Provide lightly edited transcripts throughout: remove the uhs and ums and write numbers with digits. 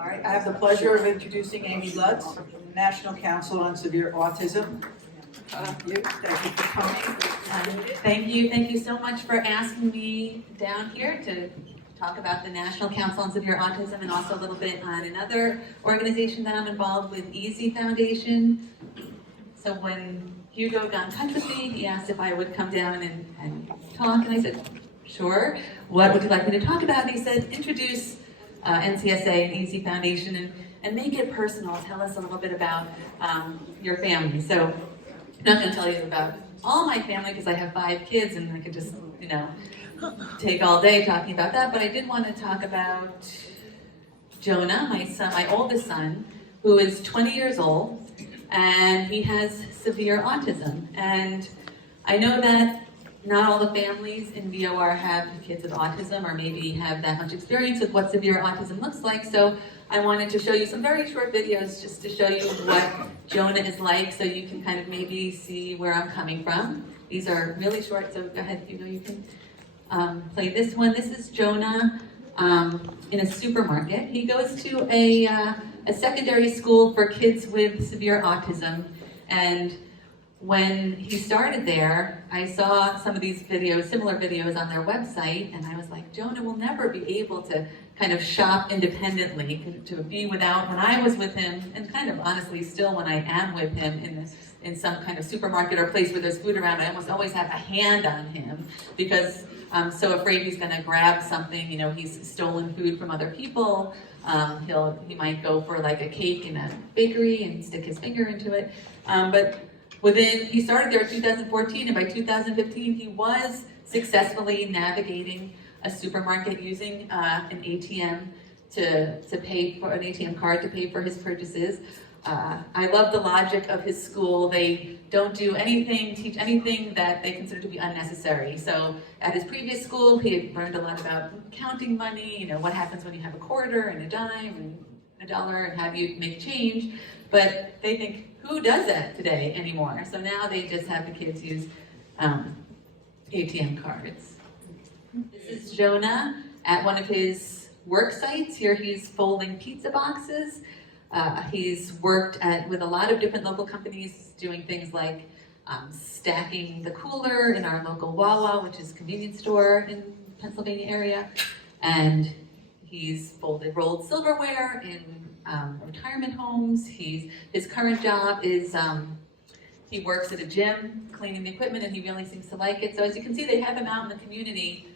All right, I have the pleasure of introducing Amy Lutz, from the National Council on Severe Autism. Thank you for coming. Thank you so much for asking me down here to talk about the National Council on Severe Autism and also a little bit on another organization that I'm involved with, EASI Foundation. So when Hugo got in touch with me, he asked if I would come down and talk, and I said, sure. What would you like me to talk about? And he said, introduce NCSA and EASI Foundation and make it personal. Tell us a little bit about your family. So I'm not going to tell you about all my family because I have 5 kids and I could just, take all day talking about that. But I did want to talk about Jonah, my oldest son, who is 20 years old, and he has severe autism. And I know that not all the families in VOR have kids with autism or maybe have that much experience with what severe autism looks like. So I wanted to show you some very short videos just to show you what Jonah is like so you can kind of maybe see where I'm coming from. These are really short, so go ahead, you can play this one. This is Jonah in a supermarket. He goes to a secondary school for kids with severe autism, and when he started there, I saw some of these videos, similar videos on their website, and I was like, Jonah will never be able to kind of shop independently, to be without, when I was with him, and kind of honestly still when I am with him in some kind of supermarket or place where there's food around, I almost always have a hand on him because I'm so afraid he's going to grab something. He's stolen food from other people. He might go for like a cake in a bakery and stick his finger into it. But he started there in 2014, and by 2015 he was successfully navigating a supermarket using an ATM to pay for an ATM card to pay for his purchases. I love the logic of his school. They don't teach anything that they consider to be unnecessary. So at his previous school, he had learned a lot about counting money, what happens when you have a quarter and a dime and a dollar and have you make change. But they think, who does that today anymore? So now they just have the kids use ATM cards. This is Jonah at one of his work sites. Here he's folding pizza boxes. He's worked with a lot of different local companies doing things like stacking the cooler in our local Wawa, which is a convenience store in Pennsylvania area. And he's rolled silverware in retirement homes. His current job is he works at a gym cleaning the equipment, and he really seems to like it. So as you can see, they have him out in the community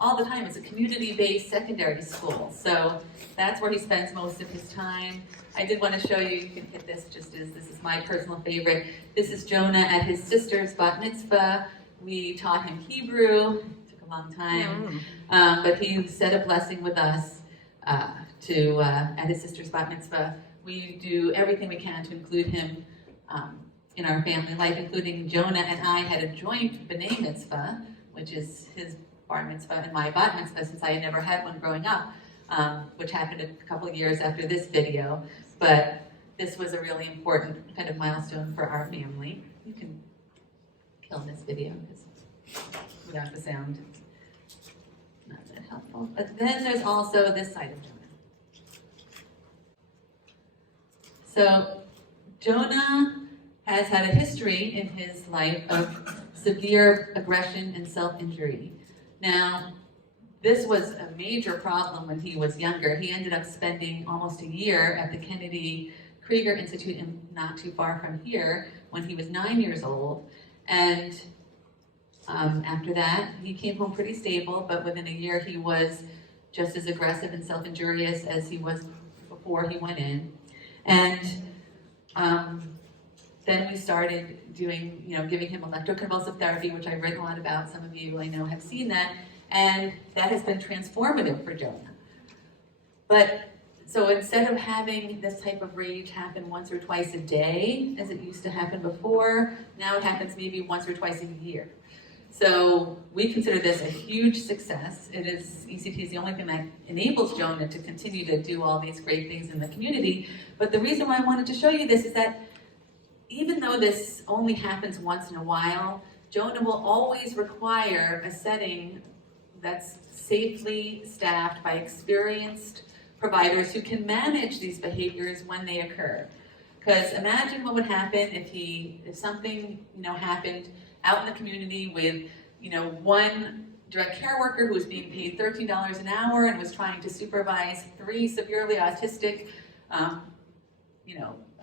all the time. It's a community-based secondary school. So that's where he spends most of his time. I did want to show you can hit this just as this is my personal favorite. This is Jonah at his sister's bat mitzvah. We taught him Hebrew. It took a long time. But he said a blessing with us at his sister's bat mitzvah. We do everything we can to include him in our family life, including Jonah and I had a joint b'nai mitzvah, which is his bar mitzvah and my bat mitzvah, since I had never had one growing up, which happened a couple of years after this video. But this was a really important kind of milestone for our family. You can kill this video because without the sound, it's not that helpful. But then there's also this side of Jonah. So Jonah has had a history in his life of severe aggression and self-injury. Now, this was a major problem when he was younger. He ended up spending almost a year at the Kennedy Krieger Institute not too far from here when he was 9 years old. And after that, he came home pretty stable, but within a year he was just as aggressive and self-injurious as he was before he went in. And then we started doing, giving him electroconvulsive therapy, which I've written a lot about. Some of you I know have seen that. And that has been transformative for Jonah. But so instead of having this type of rage happen once or twice a day, as it used to happen before, now it happens maybe once or twice a year. So we consider this a huge success. ECT is the only thing that enables Jonah to continue to do all these great things in the community. But the reason why I wanted to show you this is that even though this only happens once in a while, Jonah will always require a setting that's safely staffed by experienced providers who can manage these behaviors when they occur. Because imagine what would happen if something happened out in the community with one direct care worker who was being paid $13 an hour and was trying to supervise 3 severely autistic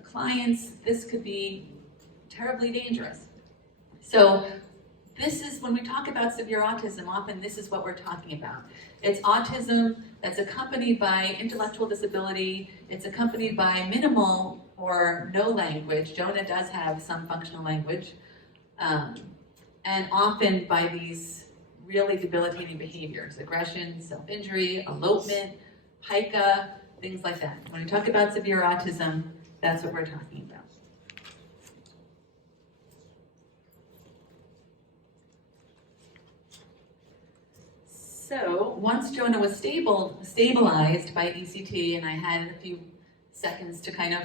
clients. This could be terribly dangerous. So this is, when we talk about severe autism, often this is what we're talking about. It's autism that's accompanied by intellectual disability. It's accompanied by minimal or no language. Jonah does have some functional language. And often by these really debilitating behaviors: aggression, self-injury, elopement, pica, things like that. When we talk about severe autism, that's what we're talking about. So once Jonah was stabilized by ECT, and I had a few seconds to kind of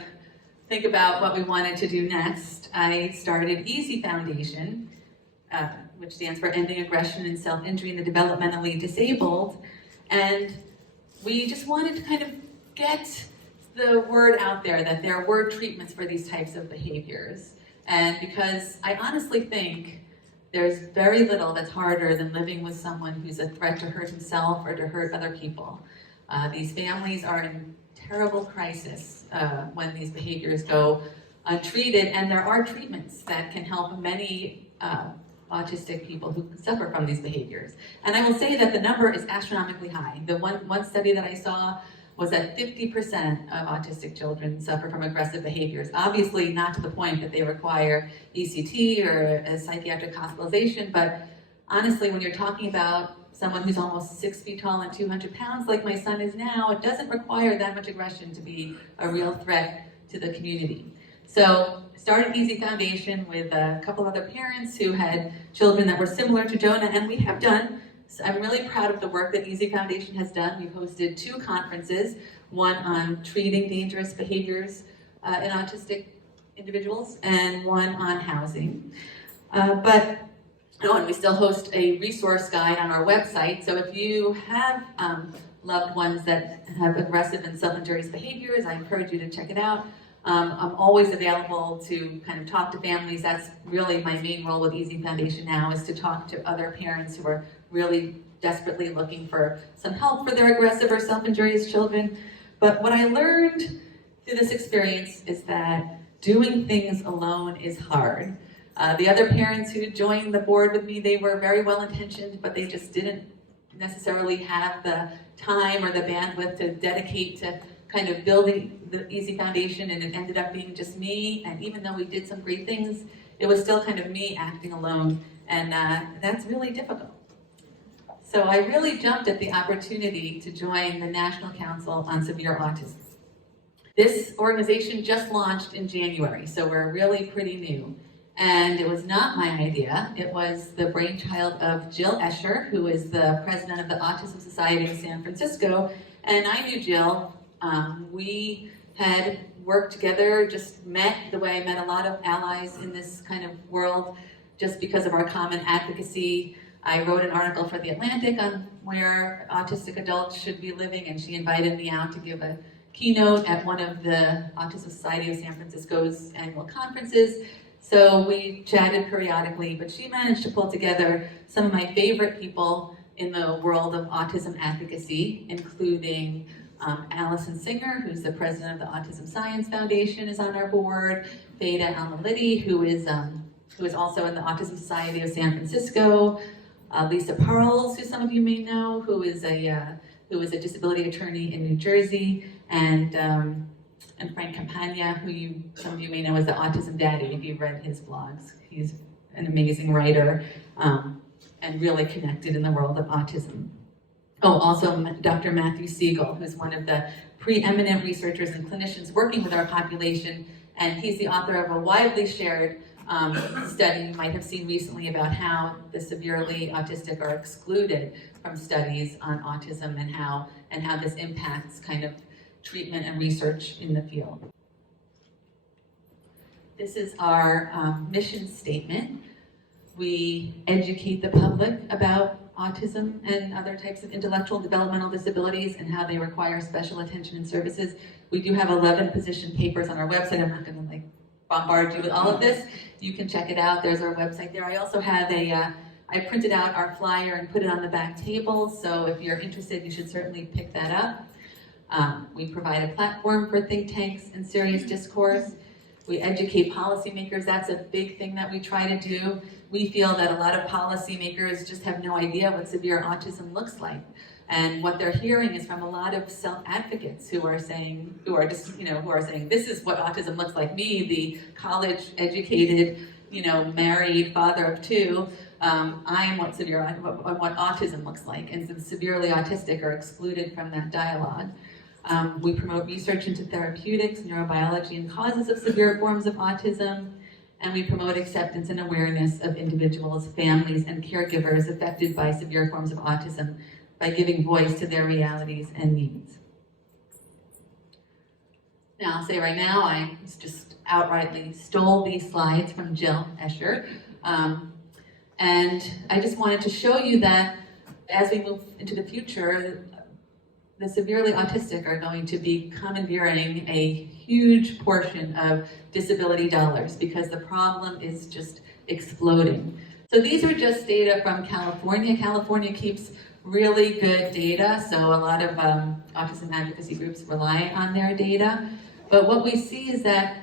think about what we wanted to do next, I started EASI Foundation, which stands for Ending Aggression and Self-Injury in the Developmentally Disabled. And we just wanted to kind of get the word out there that there were treatments for these types of behaviors. And because I honestly think there's very little that's harder than living with someone who's a threat to hurt himself or to hurt other people. These families are in terrible crisis when these behaviors go untreated, and there are treatments that can help many autistic people who suffer from these behaviors. And I will say that the number is astronomically high. The one study that I saw was that 50% of autistic children suffer from aggressive behaviors. Obviously not to the point that they require ECT or a psychiatric hospitalization, but honestly, when you're talking about someone who's almost 6 feet tall and 200 pounds like my son is now, it doesn't require that much aggression to be a real threat to the community. So I started EASI Foundation with a couple other parents who had children that were similar to Jonah, and we have done. So I'm really proud of the work that EASI Foundation has done. We've hosted 2 conferences, one on treating dangerous behaviors in autistic individuals and one on housing. And we still host a resource guide on our website. So if you have loved ones that have aggressive and self-injurious behaviors, I encourage you to check it out. I'm always available to kind of talk to families. That's really my main role with EASI Foundation now, is to talk to other parents who are really desperately looking for some help for their aggressive or self-injurious children. But what I learned through this experience is that doing things alone is hard. The other parents who joined the board with me, they were very well-intentioned, but they just didn't necessarily have the time or the bandwidth to dedicate to kind of building the EASI Foundation, and it ended up being just me. And even though we did some great things, it was still kind of me acting alone, and that's really difficult. So I really jumped at the opportunity to join the National Council on Severe Autism. This organization just launched in January, so we're really pretty new. And it was not my idea. It was the brainchild of Jill Escher, who is the president of the Autism Society of San Francisco. And I knew Jill. We had worked together, just met the way I met a lot of allies in this kind of world, just because of our common advocacy. I wrote an article for The Atlantic on where autistic adults should be living, and she invited me out to give a keynote at one of the Autism Society of San Francisco's annual conferences. So we chatted periodically, but she managed to pull together some of my favorite people in the world of autism advocacy, including Allison Singer, who's the president of the Autism Science Foundation, is on our board. Beta Almalidi, who is also in the Autism Society of San Francisco. Lisa Parles, who some of you may know, who is a disability attorney in New Jersey, and Frank Campagna, who some of you may know as the Autism Daddy if you've read his blogs. He's an amazing writer and really connected in the world of autism. Oh, also Dr. Matthew Siegel, who's one of the preeminent researchers and clinicians working with our population, and he's the author of a widely shared study you might have seen recently about how the severely autistic are excluded from studies on autism and how this impacts kind of treatment and research in the field. This is our mission statement. We educate the public about autism and other types of intellectual and developmental disabilities and how they require special attention and services. We do have 11 position papers on our website. I'm not going to bombard you with all of this. You can check it out. There's our website there. I also have I printed out our flyer and put it on the back table, so if you're interested, you should certainly pick that up. We provide a platform for think tanks and serious discourse. We educate policymakers. That's a big thing that we try to do. We feel that a lot of policymakers just have no idea what severe autism looks like. And what they're hearing is from a lot of self-advocates who are saying, this is what autism looks like. Me, the college-educated, married father of two, I am what autism looks like, and the severely autistic are excluded from that dialogue. We promote research into therapeutics, neurobiology, and causes of severe forms of autism, and we promote acceptance and awareness of individuals, families, and caregivers affected by severe forms of autism by giving voice to their realities and needs. Now, I'll say right now, I just outrightly stole these slides from Jill Escher, and I just wanted to show you that as we move into the future, the severely autistic are going to be commandeering a huge portion of disability dollars because the problem is just exploding. So these are just data from California. California keeps really good data, so a lot of autism advocacy groups rely on their data. But what we see is that,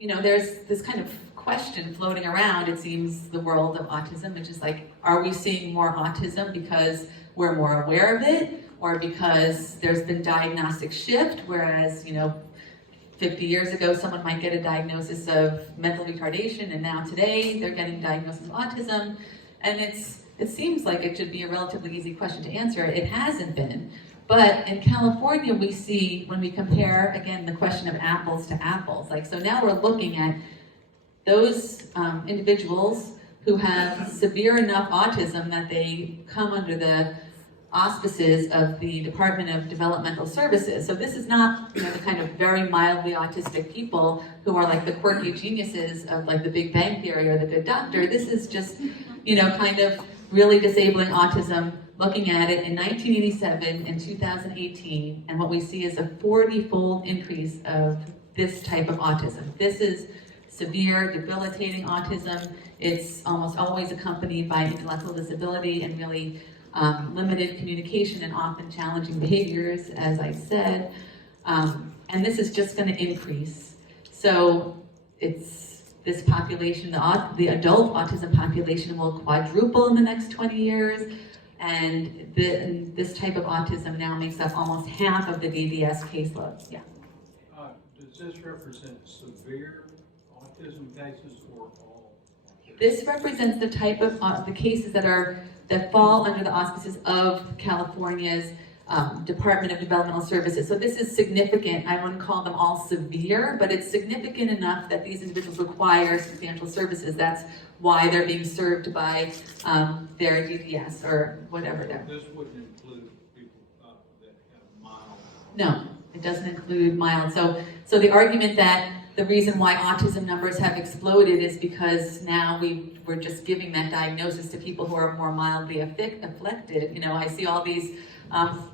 there's this kind of question floating around, it seems, the world of autism, which is like, are we seeing more autism because we're more aware of it, or because there's been diagnostic shift, whereas, 50 years ago, someone might get a diagnosis of mental retardation, and now today they're getting diagnosis of autism, and it seems like it should be a relatively easy question to answer. It hasn't been. But in California, we see, when we compare, again, the question of apples to apples, so now we're looking at those individuals who have severe enough autism that they come under the auspices of the Department of Developmental Services. So this is not, the kind of very mildly autistic people who are like the quirky geniuses of like the Big Bang Theory or the Good Doctor. This is just, kind of really disabling autism, looking at it in 1987 and 2018, and what we see is a 40-fold increase of this type of autism. This is severe, debilitating autism. It's almost always accompanied by intellectual disability and really limited communication and often challenging behaviors, as I said. And this is just going to increase. So this population, the adult autism population, will quadruple in the next 20 years. And this type of autism now makes up almost half of the DDS caseload. Yeah. Does this represent severe autism cases or all autism? This represents the type of the cases that fall under the auspices of California's Department of Developmental Services. So this is significant. I wouldn't call them all severe, but it's significant enough that these individuals require substantial services. That's why they're being served by their DDS or whatever. This wouldn't include people that have mild. No, it doesn't include mild. So the argument that the reason why autism numbers have exploded is because now we're just giving that diagnosis to people who are more mildly afflicted. I see all these, I'm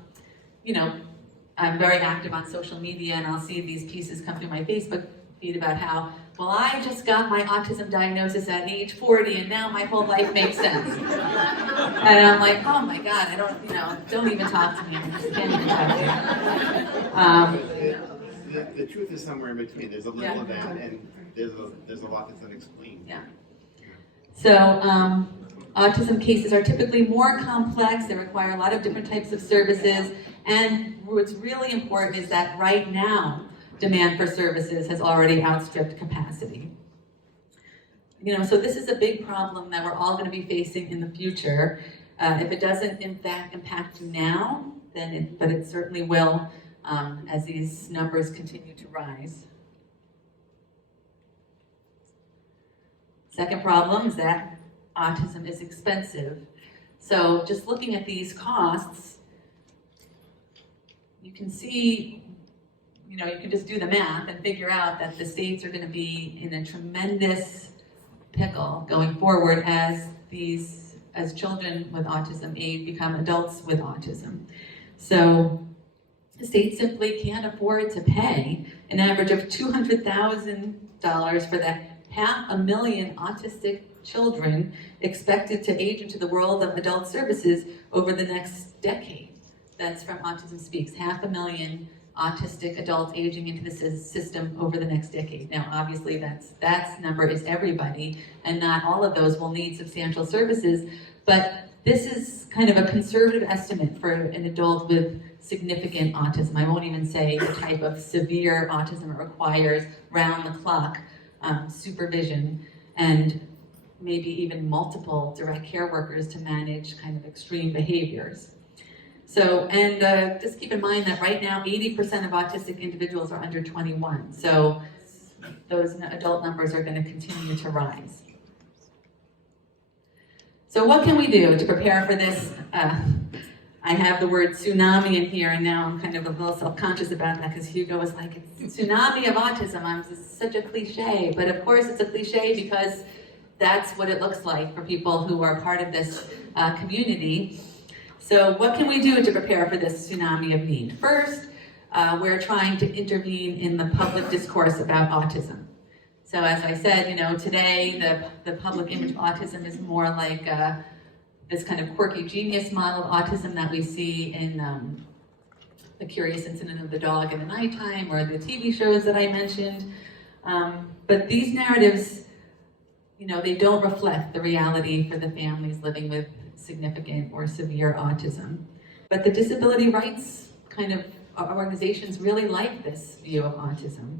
very active on social media, and I'll see these pieces come through my Facebook feed about how, well, I just got my autism diagnosis at age 40, and now my whole life makes sense. And I'm like, oh my God, don't even talk to me. I just can't even talk to you. The truth is somewhere in between. There's a little of that, and there's a lot that's unexplained. Yeah. So autism cases are typically more complex. They require a lot of different types of services. And what's really important is that right now, demand for services has already outstripped capacity. So this is a big problem that we're all going to be facing in the future. If it doesn't in fact impact you now, but it certainly will as these numbers continue to rise. Second problem is that autism is expensive. So just looking at these costs, you can see, you can just do the math and figure out that the states are going to be in a tremendous pickle going forward as as children with autism age, become adults with autism. So the state simply can't afford to pay an average of $200,000 for the 500,000 autistic children expected to age into the world of adult services over the next decade. That's from Autism Speaks, 500,000 autistic adults aging into the system over the next decade. Now, obviously, that number is everybody, and not all of those will need substantial services, but this is kind of a conservative estimate for an adult with significant autism. I won't even say the type of severe autism it requires round-the-clock supervision and maybe even multiple direct care workers to manage kind of extreme behaviors. So, and just keep in mind that right now 80% of autistic individuals are under 21. So those adult numbers are going to continue to rise. So what can we do to prepare for this? I have the word tsunami in here, and now I'm kind of a little self-conscious about that because Hugo was like, it's a tsunami of autism. It's such a cliche, but of course it's a cliche because that's what it looks like for people who are part of this community. So what can we do to prepare for this tsunami of need? First, we're trying to intervene in the public discourse about autism. So as I said, today the public image of autism is more like this kind of quirky genius model of autism that we see in The Curious Incident of the Dog in the Nighttime or the TV shows that I mentioned. But these narratives, they don't reflect the reality for the families living with significant or severe autism. But the disability rights kind of organizations really like this view of autism.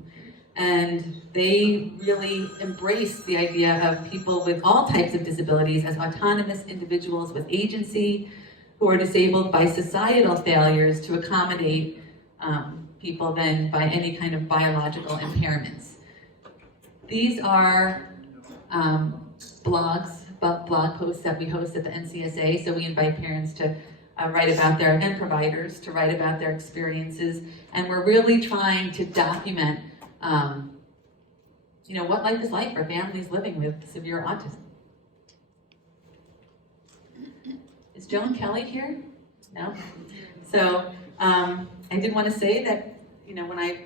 And they really embrace the idea of people with all types of disabilities as autonomous individuals with agency who are disabled by societal failures to accommodate people then by any kind of biological impairments. These are blog posts that we host at the NCSA, so we invite parents to write about and providers to write about their experiences, and we're really trying to document what life is like for families living with severe autism. Is Joan Kelly here? No? So I did want to say that,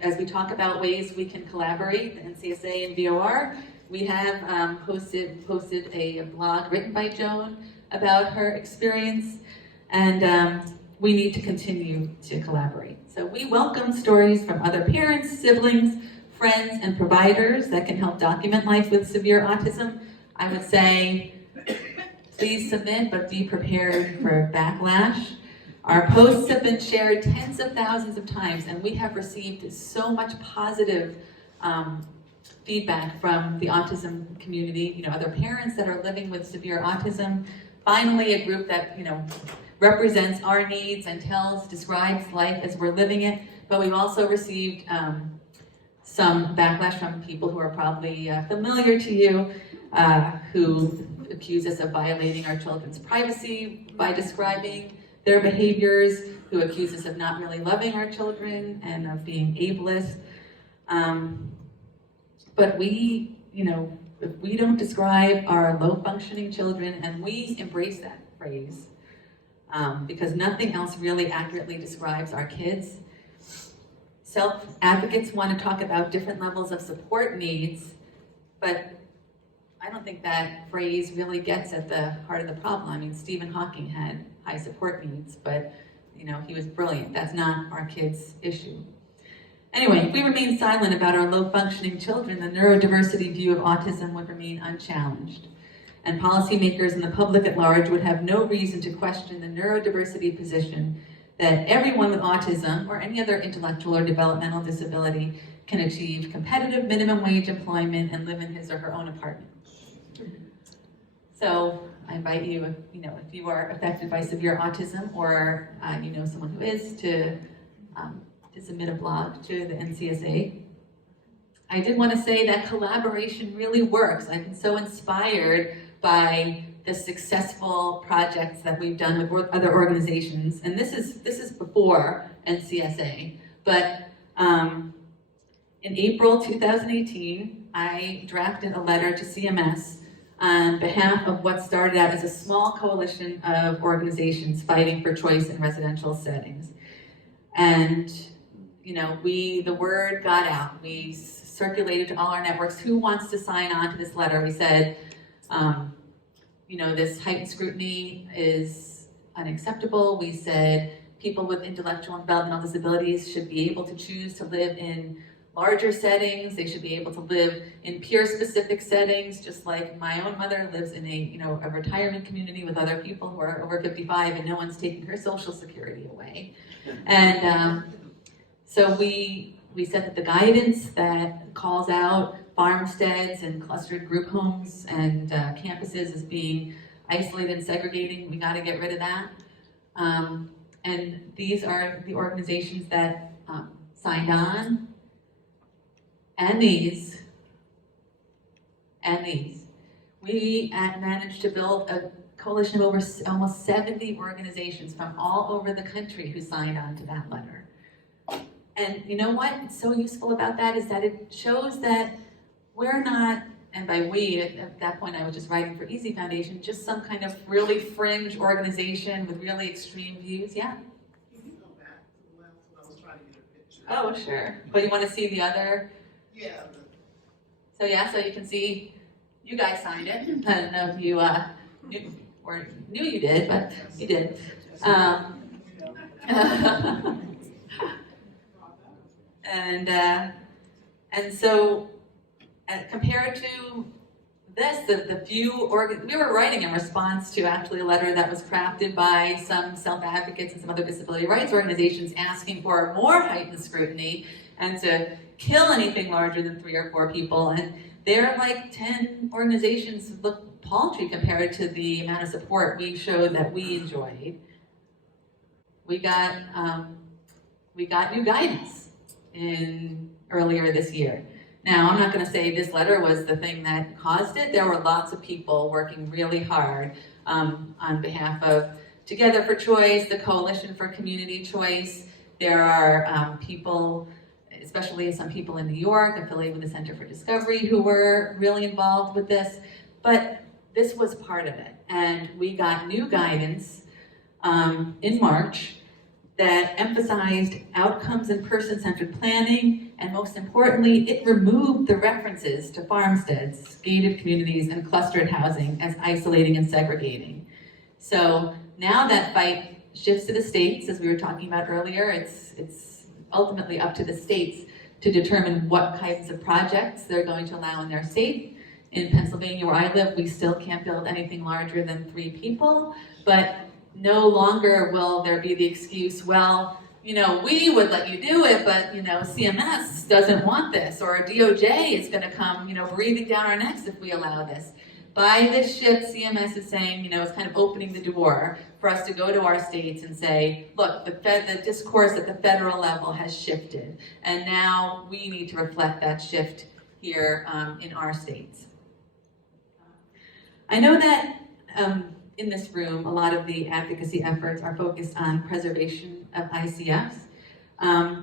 as we talk about ways we can collaborate, the NCSA and VOR, we have posted a blog written by Joan about her experience, and we need to continue to collaborate. So we welcome stories from other parents, siblings, friends, and providers that can help document life with severe autism. I would say, please submit, but be prepared for backlash. Our posts have been shared tens of thousands of times, and we have received so much positive feedback from the autism community, other parents that are living with severe autism. Finally, a group that, represents our needs and describes life as we're living it. But we've also received some backlash from people who are probably familiar to you, who accuse us of violating our children's privacy by describing their behaviors, who accuse us of not really loving our children and of being ableist. But we, we don't describe our low-functioning children, and we embrace that phrase because nothing else really accurately describes our kids. Self-advocates want to talk about different levels of support needs, but I don't think that phrase really gets at the heart of the problem. I mean, Stephen Hawking had high support needs, but he was brilliant. That's not our kids' issue. Anyway, if we remain silent about our low-functioning children, the neurodiversity view of autism would remain unchallenged. And policymakers and the public at large would have no reason to question the neurodiversity position that everyone with autism or any other intellectual or developmental disability can achieve competitive minimum wage employment and live in his or her own apartment. So I invite you, if you are affected by severe autism or someone who is, to submit a blog to the NCSA. I did want to say that collaboration really works. I've been so inspired by the successful projects that we've done with other organizations, and this is before NCSA. But in April 2018, I drafted a letter to CMS on behalf of what started out as a small coalition of organizations fighting for choice in residential settings. And, you know, the word got out. We circulated to all our networks, who wants to sign on to this letter? We said, you know, this heightened scrutiny is unacceptable. We said people with intellectual and developmental disabilities should be able to choose to live in larger settings. They should be able to live in peer-specific settings, just like my own mother lives in a retirement community with other people who are over 55 and no one's taking her Social Security away. And so we said that the guidance that calls out farmsteads and clustered group homes and campuses as being isolated and segregating, we got to get rid of that. And these are the organizations that signed on, and these. We managed to build a coalition of over almost 70 organizations from all over the country who signed on to that letter. And you know what's so useful about that is that it shows that we're not, and by we, at that point I was just writing for EASI Foundation, just some kind of really fringe organization with really extreme views. Yeah? Can you go back to the left? I was trying to get a picture. Oh, sure. But you want to see the other? Yeah. So yeah, so you can see you guys signed it. I don't know if you knew you did, but you did. And so compared to this, we were writing in response to actually a letter that was crafted by some self-advocates and some other disability rights organizations asking for more heightened scrutiny and to kill anything larger than 3 or 4 people. And they're like 10 organizations look paltry compared to the amount of support we showed that we enjoyed. We got new guidance earlier this year. Now, I'm not going to say this letter was the thing that caused it. There were lots of people working really hard on behalf of Together for Choice, the Coalition for Community Choice. There are people, especially some people in New York affiliated with the Center for Discovery, who were really involved with this. But this was part of it. And we got new guidance in March that emphasized outcomes and person-centered planning, and most importantly, it removed the references to farmsteads, gated communities, and clustered housing as isolating and segregating. So now that fight shifts to the states, as we were talking about earlier. It's ultimately up to the states to determine what kinds of projects they're going to allow in their state. In Pennsylvania, where I live, we still can't build anything larger than 3 people, but no longer will there be the excuse, well, you know, we would let you do it, but, you know, CMS doesn't want this, or DOJ is going to come, you know, breathing down our necks if we allow this. By this shift, CMS is saying, you know, it's kind of opening the door for us to go to our states and say, look, the discourse at the federal level has shifted, and now we need to reflect that shift here in our states. I know that in this room, a lot of the advocacy efforts are focused on preservation of ICFs,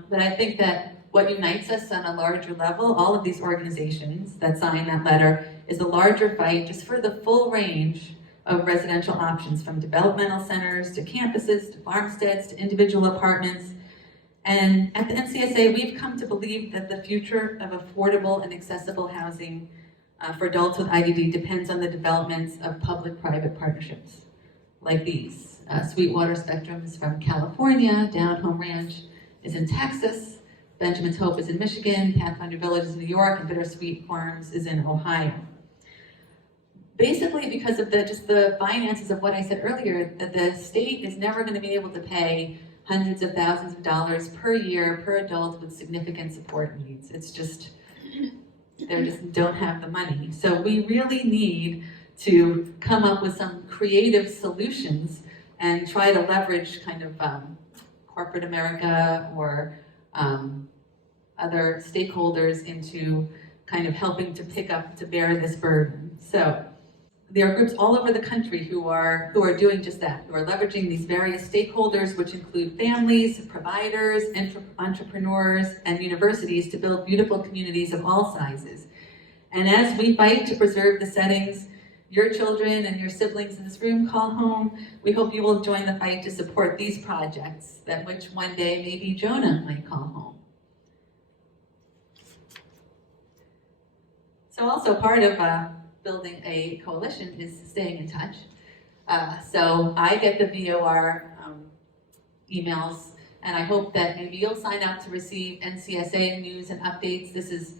but I think that what unites us on a larger level, all of these organizations that signed that letter, is a larger fight just for the full range of residential options, from developmental centers to campuses to farmsteads to individual apartments. And at the NCSA, we've come to believe that the future of affordable and accessible housing for adults with IDD depends on the developments of public-private partnerships like these. Sweetwater Spectrum is from California, Down Home Ranch is in Texas, Benjamin's Hope is in Michigan, Pathfinder Village is in New York, and Bittersweet Farms is in Ohio. Basically because of just the finances of what I said earlier, that the state is never going to be able to pay hundreds of thousands of dollars per year per adult with significant support needs. It's just, they just don't have the money. So we really need to come up with some creative solutions and try to leverage kind of corporate America or other stakeholders into kind of helping to pick up, to bear this burden. So there are groups all over the country who are doing just that, who are leveraging these various stakeholders, which include families, providers, entrepreneurs, and universities to build beautiful communities of all sizes. And as we fight to preserve the settings your children and your siblings in this room call home, we hope you will join the fight to support these projects, that which one day maybe Jonah might call home. So also part of building a coalition is staying in touch. So I get the VOR emails, and I hope that maybe you'll sign up to receive NCSA news and updates. This is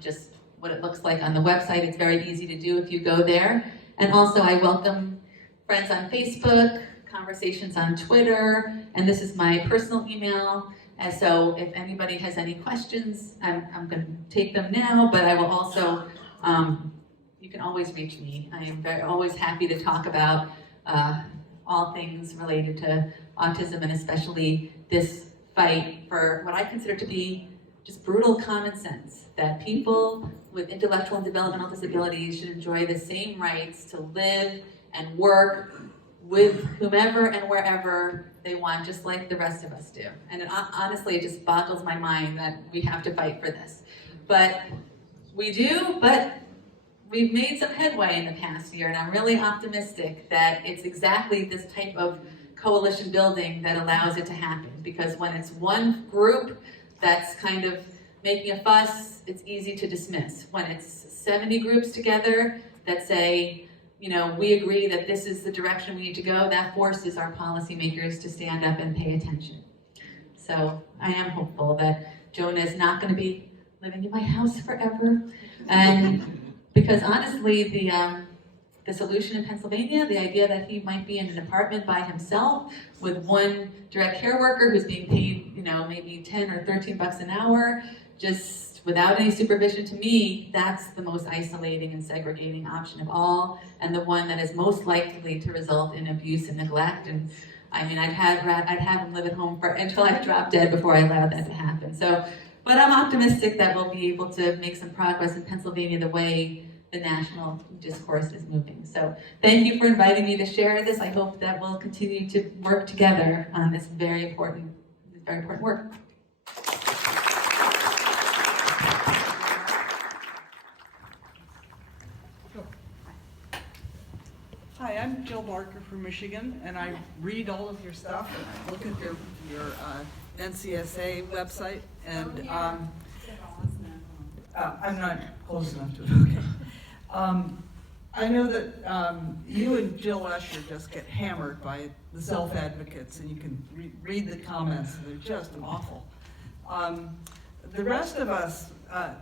just what it looks like on the website. It's very easy to do if you go there. And also I welcome friends on Facebook, conversations on Twitter, and this is my personal email. And so if anybody has any questions, I'm going to take them now, but I will also, you can always reach me. I am always happy to talk about all things related to autism, and especially this fight for what I consider to be just brutal common sense, that people with intellectual and developmental disabilities should enjoy the same rights to live and work with whomever and wherever they want, just like the rest of us do. And honestly, it just boggles my mind that we have to fight for this. But we do, but we've made some headway in the past year, and I'm really optimistic that it's exactly this type of coalition building that allows it to happen. Because when it's one group that's kind of making a fuss, it's easy to dismiss. When it's 70 groups together that say, you know, we agree that this is the direction we need to go, that forces our policymakers to stand up and pay attention. So I am hopeful that Jonah is not going to be living in my house forever. And because honestly, the solution in Pennsylvania, the idea that he might be in an apartment by himself with one direct care worker who's being paid, you know, maybe 10 or 13 bucks an hour, just without any supervision, to me, that's the most isolating and segregating option of all, and the one that is most likely to result in abuse and neglect. And I mean, I'd have him live at home until I drop dead before I allowed that to happen. So, but I'm optimistic that we'll be able to make some progress in Pennsylvania the way the national discourse is moving. So thank you for inviting me to share this. I hope that we'll continue to work together on this very important work. Hi, I'm Jill Barker from Michigan, and I read all of your stuff, and I look at your NCSA website, and I'm not close enough to it, okay. I know that you and Jill Usher just get hammered by the self-advocates, and you can read the comments, and they're just awful. The rest of us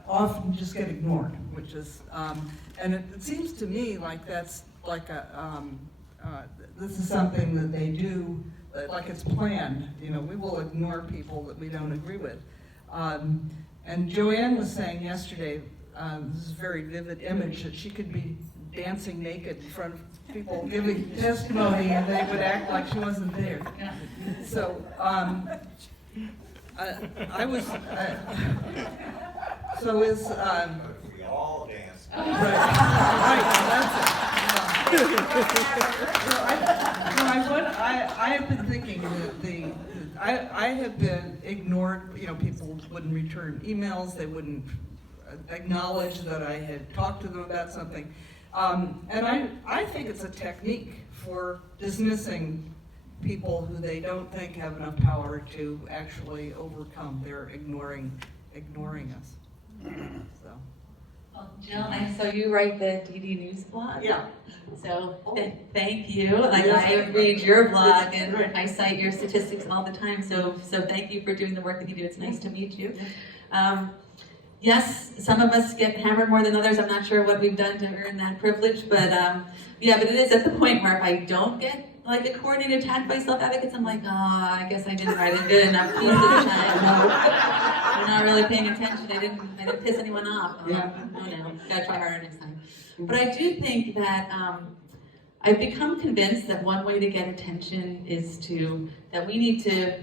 often just get ignored, which is, and it seems to me like that's like this is something that they do, like it's planned. You know, we will ignore people that we don't agree with. And Joanne was saying yesterday, this is a very vivid image, that she could be dancing naked in front of people giving testimony and they would act like she wasn't there. So I was, so is, we all dance. right, that's it. I have been thinking that I have been ignored. You know, people wouldn't return emails. They wouldn't acknowledge that I had talked to them about something. And I think it's a technique for dismissing people who they don't think have enough power to actually overcome. They're ignoring us. So. Jill, I saw you write the DD News blog. Yeah. So thank you. Like I read your blog and I cite your statistics all the time. So thank you for doing the work that you do. It's nice to meet you. Yes, some of us get hammered more than others. I'm not sure what we've done to earn that privilege, but yeah, but it is at the point where if I don't get like a coordinated attack by self-advocates, I'm like, I guess I didn't write a good enough piece this time. You're not really paying attention. I didn't piss anyone off. Yeah. Oh no, gotta try harder next time. But I do think that I've become convinced that one way to get attention is that we need to,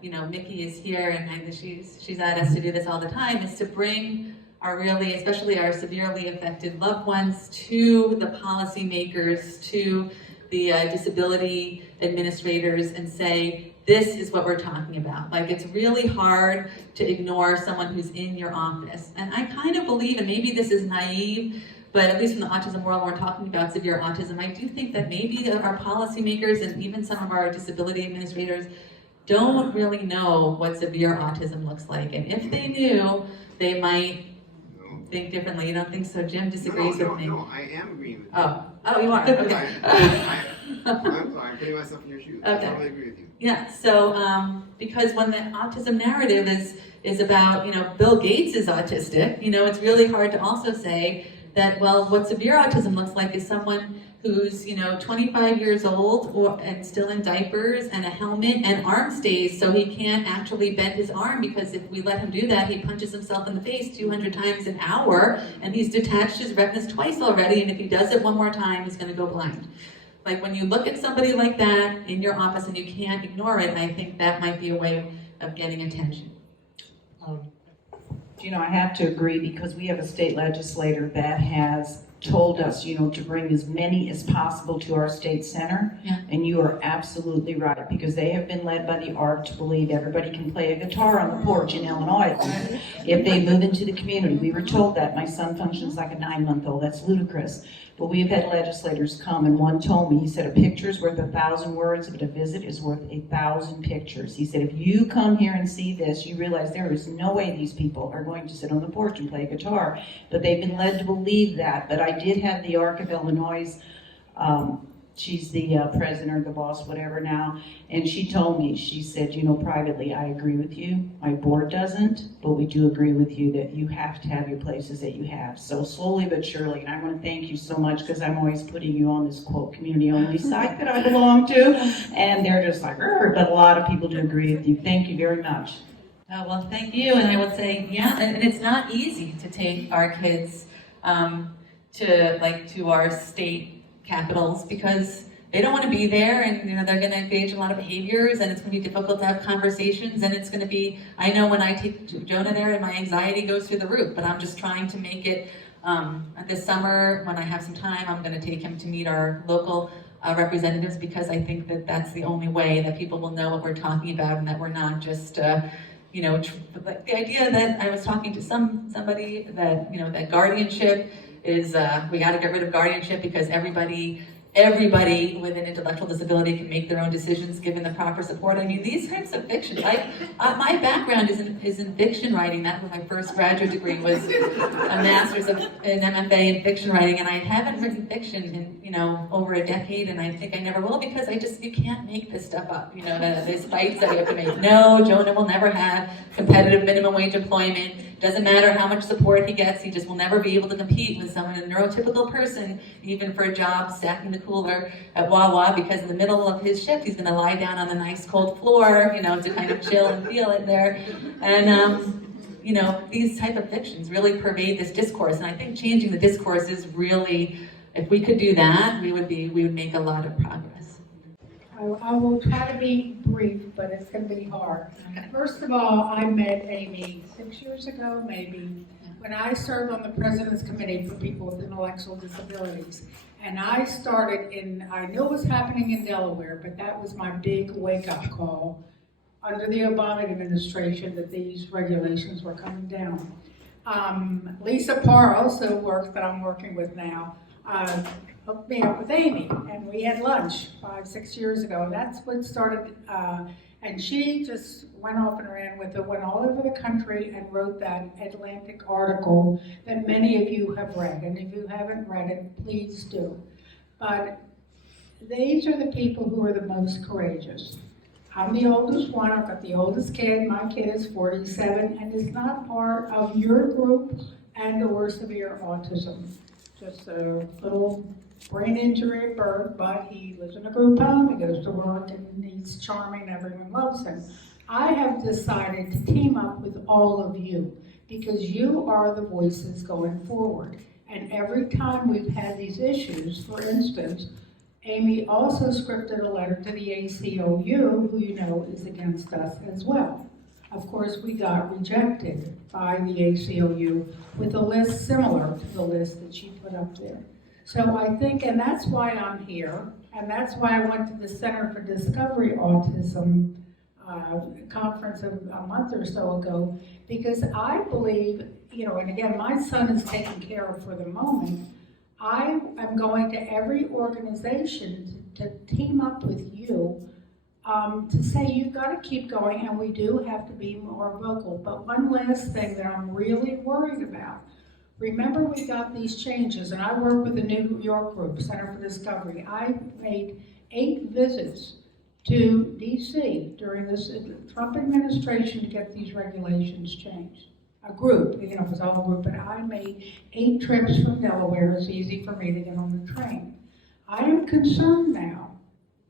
you know, Mickey is here and she's at us to do this all the time, is to bring especially our severely affected loved ones to the policymakers, to the disability administrators and say, this is what we're talking about. Like, it's really hard to ignore someone who's in your office. And I kind of believe, and maybe this is naive, but at least from the autism world, when we're talking about severe autism, I do think that maybe our policymakers and even some of our disability administrators don't really know what severe autism looks like. And if they knew, they might think differently. You don't think so? Jim disagrees with me. No, I am agreeing with you. Oh, you are? Okay. I'm putting myself in your shoes. I Okay. totally agree with you. Yeah, so because when the autism narrative is about, Bill Gates is autistic, it's really hard to also say that, well, what severe autism looks like is someone who's, 25 years old and still in diapers and a helmet and arm stays, so he can't actually bend his arm, because if we let him do that, he punches himself in the face 200 times an hour, and he's detached his retinas twice already, and if he does it one more time, he's going to go blind. Like, when you look at somebody like that in your office and you can't ignore it, I think that might be a way of getting attention. I have to agree, because we have a state legislator that has told us, to bring as many as possible to our state center. Yeah. And you are absolutely right, because they have been led by the ARC to believe everybody can play a guitar on the porch in Illinois if they move into the community. We were told that. My son functions like a 9-month-old. That's ludicrous. But we've had legislators come, and one told me, he said, a picture's worth 1,000 words, but a visit is worth 1,000 pictures. He said, if you come here and see this, you realize there is no way these people are going to sit on the porch and play guitar. But they've been led to believe that. But I did have the ARC of Illinois, she's the president or the boss, whatever now, and she told me, she said, privately, I agree with you. My board doesn't, but we do agree with you that you have to have your places that you have. So slowly but surely, and I want to thank you so much, because I'm always putting you on this, quote, community-only site that I belong to, and they're just like, but a lot of people do agree with you. Thank you very much. Oh, well, thank you, and I would say, yeah, and it's not easy to take our kids to our state capitals, because they don't want to be there, and they're going to engage in a lot of behaviors, and it's going to be difficult to have conversations, and it's going to be, I know when I take Jonah there, my anxiety goes through the roof, but I'm just trying to make it, this summer, when I have some time, I'm going to take him to meet our local representatives, because I think that that's the only way that people will know what we're talking about, and that we're not just, the idea that I was talking to somebody that, that guardianship is, we got to get rid of guardianship, because everybody with an intellectual disability can make their own decisions given the proper support. I mean, these types of fiction, my background is in fiction writing. That was my first graduate degree, was a master's of an MFA in fiction writing, and I haven't written fiction in, over a decade, and I think I never will, because you can't make this stuff up, there's fights that we have to make. No, Jonah will never have competitive minimum wage employment. Doesn't matter how much support he gets, he just will never be able to compete with someone, a neurotypical person, even for a job stacking the cooler at Wawa, because in the middle of his shift, he's gonna lie down on a nice cold floor, to kind of chill and feel it there. And, these type of fictions really pervade this discourse. And I think changing the discourse is really, if we could do that, we would make a lot of progress. I will try to be brief, but it's going to be hard. First of all, I met Amy 6 years ago, maybe, when I served on the President's Committee for People with Intellectual Disabilities. And I started I knew it was happening in Delaware, but that was my big wake-up call under the Obama administration that these regulations were coming down. Lisa Parr also works that I'm working with now. Hooked me up with Amy, and we had lunch 5-6 years ago. That's what started, and she just went off and ran with it, went all over the country and wrote that Atlantic article that many of you have read, and if you haven't read it, please do. But these are the people who are the most courageous. I'm the oldest one, I've got the oldest kid, my kid is 47, and is not part of your group and or severe autism. Just a little brain injury at birth, but he lives in a group home, he goes to work, and he's charming, everyone loves him. I have decided to team up with all of you, because you are the voices going forward. And every time we've had these issues, for instance, Amy also scripted a letter to the ACLU, who you know is against us as well. Of course, we got rejected by the ACLU with a list similar to the list that she put up there. So I think, and that's why I'm here, and that's why I went to the Center for Discovery Autism conference a month or so ago, because I believe, and again, my son is taken care of for the moment, I am going to every organization to team up with you to say you've got to keep going, and we do have to be more vocal. But one last thing that I'm really worried about. Remember, we got these changes, and I work with the New York group, Center for Discovery. I made 8 visits to DC during this Trump administration to get these regulations changed. A group, you know, it was a whole group, but I made 8 trips from Delaware. It's easy for me to get on the train. I am concerned now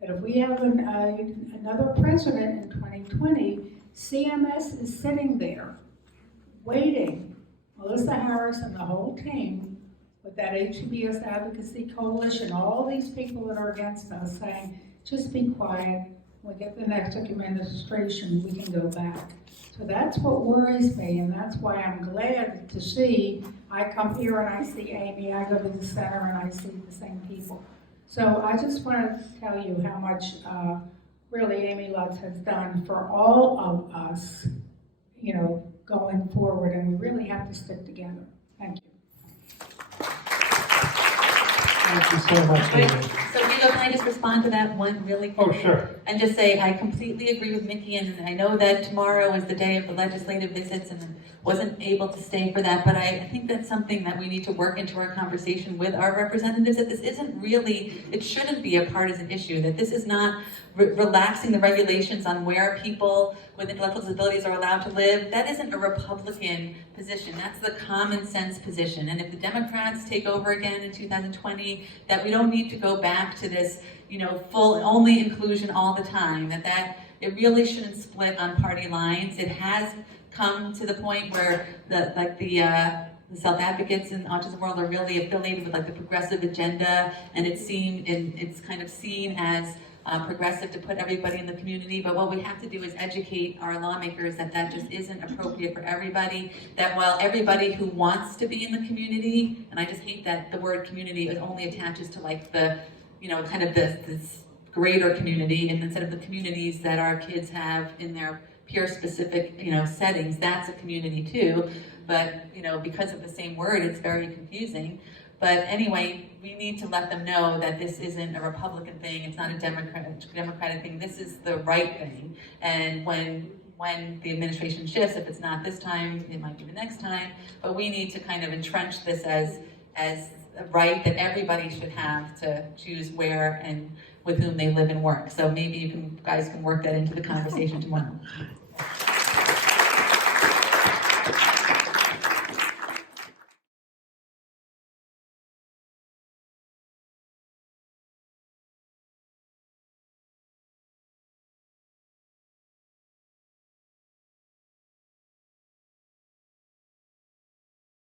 that if we have another president in 2020, CMS is sitting there waiting, Melissa Harris and the whole team with that HBS Advocacy Coalition, all these people that are against us saying, just be quiet, when we get the next administration, we can go back. So that's what worries me, and that's why I'm glad to see, I come here and I see Amy, I go to the center and I see the same people. So I just want to tell you how much really Amy Lutz has done for all of us, you know, going forward, and we really have to stick together. Thank you. Thank you so much, Wait, Amy. so Diego, can I just respond to that one really quickly? Oh, sure. And just say, I completely agree with Mickey, and I know that tomorrow is the day of the legislative visits, and wasn't able to stay for that, but I think that's something that we need to work into our conversation with our representatives, that this isn't really, it shouldn't be a partisan issue, that this is not relaxing the regulations on where people with intellectual disabilities are allowed to live. That isn't a Republican position, that's the common sense position. And if the Democrats take over again in 2020, that we don't need to go back to this, you know, full only inclusion all the time, that it really shouldn't split on party lines. It has come to the point where the self-advocates in the autism world are really affiliated with like the progressive agenda, and it's kind of seen as progressive to put everybody in the community. But what we have to do is educate our lawmakers that that just isn't appropriate for everybody, that while everybody who wants to be in the community, and I just hate that the word community only attaches to like the, you know, kind of this greater community, and instead of the communities that our kids have in their peer specific, you know, settings, that's a community too. But, you know, because of the same word, it's very confusing. But anyway, we need to let them know that this isn't a Republican thing, it's not a Democratic thing, this is the right thing. And when the administration shifts, if it's not this time, it might be the next time, but we need to kind of entrench this as a right that everybody should have to choose where and with whom they live and work. So maybe you guys can work that into the conversation tomorrow.